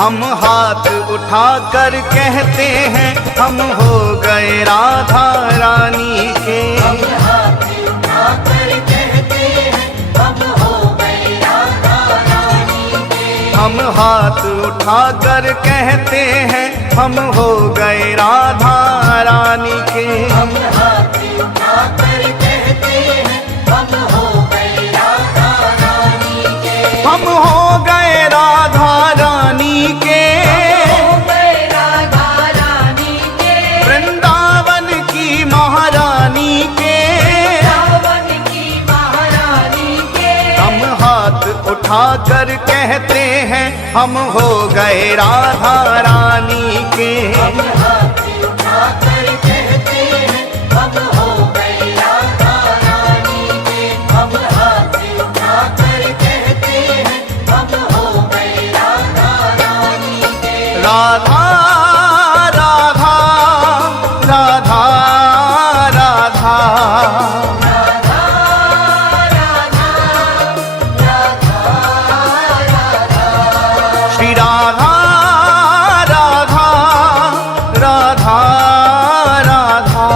हम हाथ उठाकर कहते हैं हम हो गए राधा रानी के। हम हाथ उठाकर कहते हैं हम हो गए राधा रानी के। हम हाथ उठाकर कहते हैं हम हो गए राधा रानी के। हम हाथ उठाकर कहते हैं हम हो गए राधा रानी के। हम हो गए राधा रानी के। हो गए राधा रानी के। वृंदावन की महारानी के। रावण की महारानी के। हम हाथ उठाकर कहते हैं हम हो गए राधा रानी के। हम हाथ उठाकर कहते हैं हम हो गए राधा रानी के। हम हाथ उठाकर कहते हैं हम हो गए राधा रानी के। राधा राधा राधा राधा राधा राधा श्री राधा राधा राधा राधा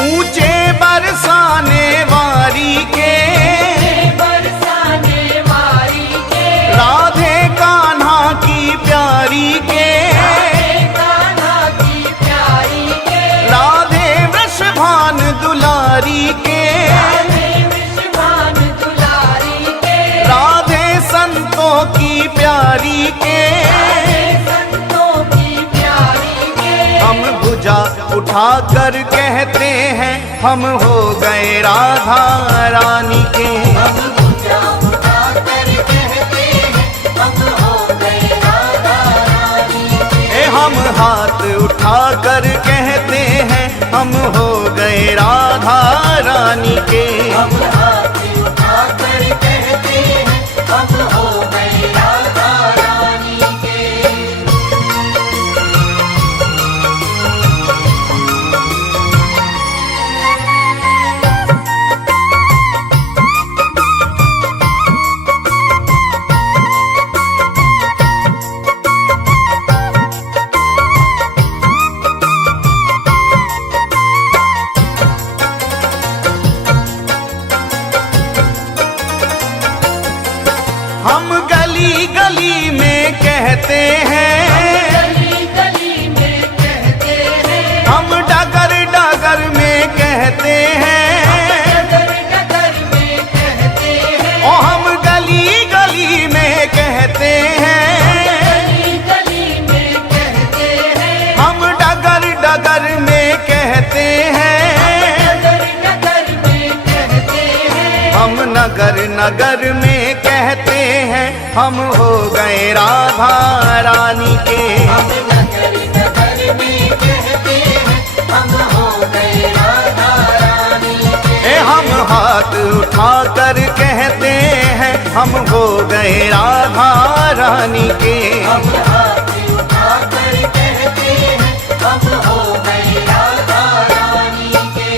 ऊंचे बरसाने वारी के। बरसाने वारी के। राधे कान्हा की प्यारी के। कान्हा की प्यारी के। राधे वृषभान दुलारी के। राधे विश्वान दुलारी के। राधे संतों की प्यारी के। राधे संतों की प्यारी के। हम भुजा उठाकर कहते हैं हम हो गए राधा रानी के। हम भुजा उठाकर कहते हैं हम हो गए राधा रानी के। हम हाथ उठाकर कहते हैं हम हो गए राधा रानी के। हम हाथ उठाकर कहते हैं हम हो गए राधा रानी के। हम गली गली में कहते हैं। गली गली में कहते हैं। हम डगर डगर में कहते हैं। डगर डगर में कहते हैं। ओ हम गली गली में कहते हैं। गली गली में कहते हैं। हम डगर डगर में कहते हैं। डगर डगर में कहते हैं। हम नगर नगर में कहते हैं हम हो गए राधा रानी के। हम नगर नगर में कहते हैं हम हो गए राधा रानी के। हम हाथ उठाकर कहते हैं हम हो गए राधा रानी के। हम हाथ उठाकर कहते हैं हम हो गए राधा रानी के।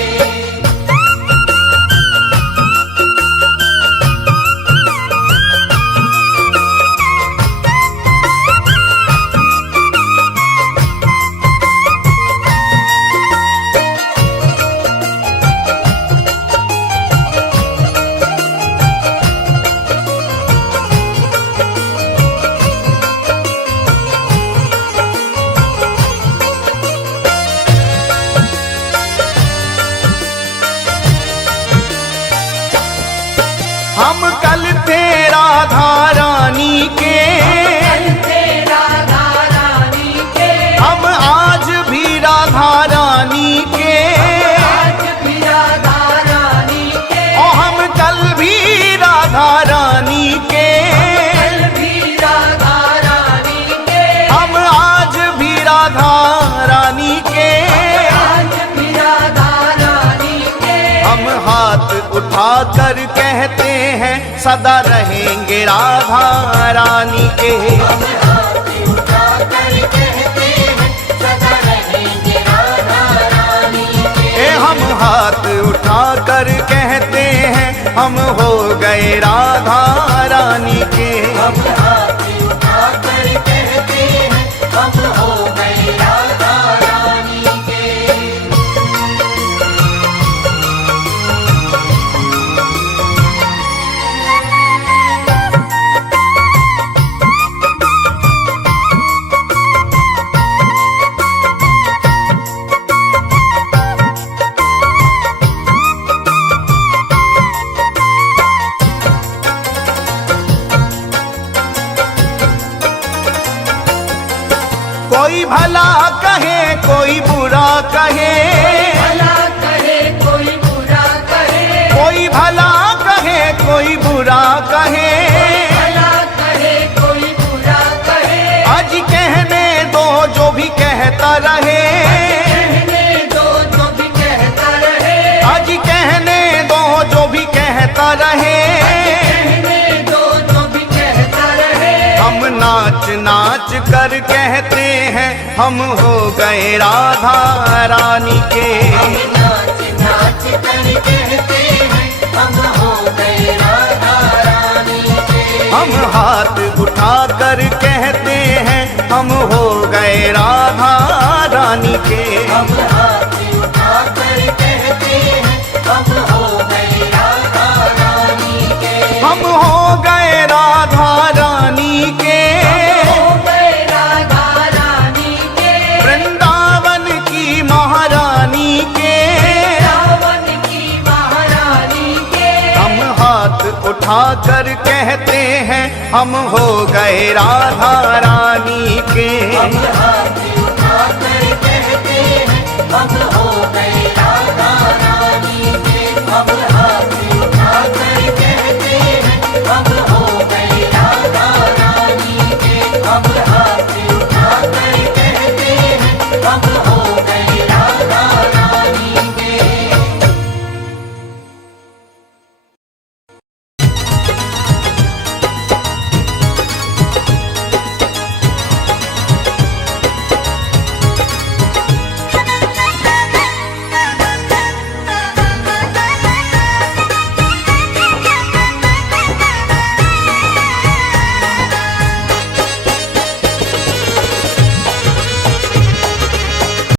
सदा रहेंगे राधा रानी के। हम हाथ उठाकर कहते हैं सदा रहेंगे राधा रानी के। हम हाथ उठाकर कहते हैं हम हो गए राधा रानी के। हम हाथ उठाकर कहते हैं हम हो गए राधा रानी के। कोई भला कहे कोई बुरा कहे, भला कहे कोई बुरा कहे, कोई भला कहे कोई बुरा कहे, भला कहे कोई बुरा कहे। आज कहने दो जो भी कहता रहे, कहने दो जो भी कहता रहे, आज कहने दो जो भी कहता रहे। कहने दो जो भी कहता रहे। हम नाच नाच कर कहते हैं हम हो गए राधा रानी के। हम नाच नाच कर कहते हैं हम हो गए राधा रानी के। हम हाथ उठाकर कहते हैं हम हो गए राधा रानी के। हम हाथ उठाकर कहते हैं हम हो गए राधा रानी के। हम हो गए राधा रानी के। हो गए राधा रानी के। वृंदावन की महारानी के। रावण की महारानी के। हम हाथ उठाकर कहते हैं हम हो गए राधा रानी के। हम हाथ उठाकर कहते हैं हम हो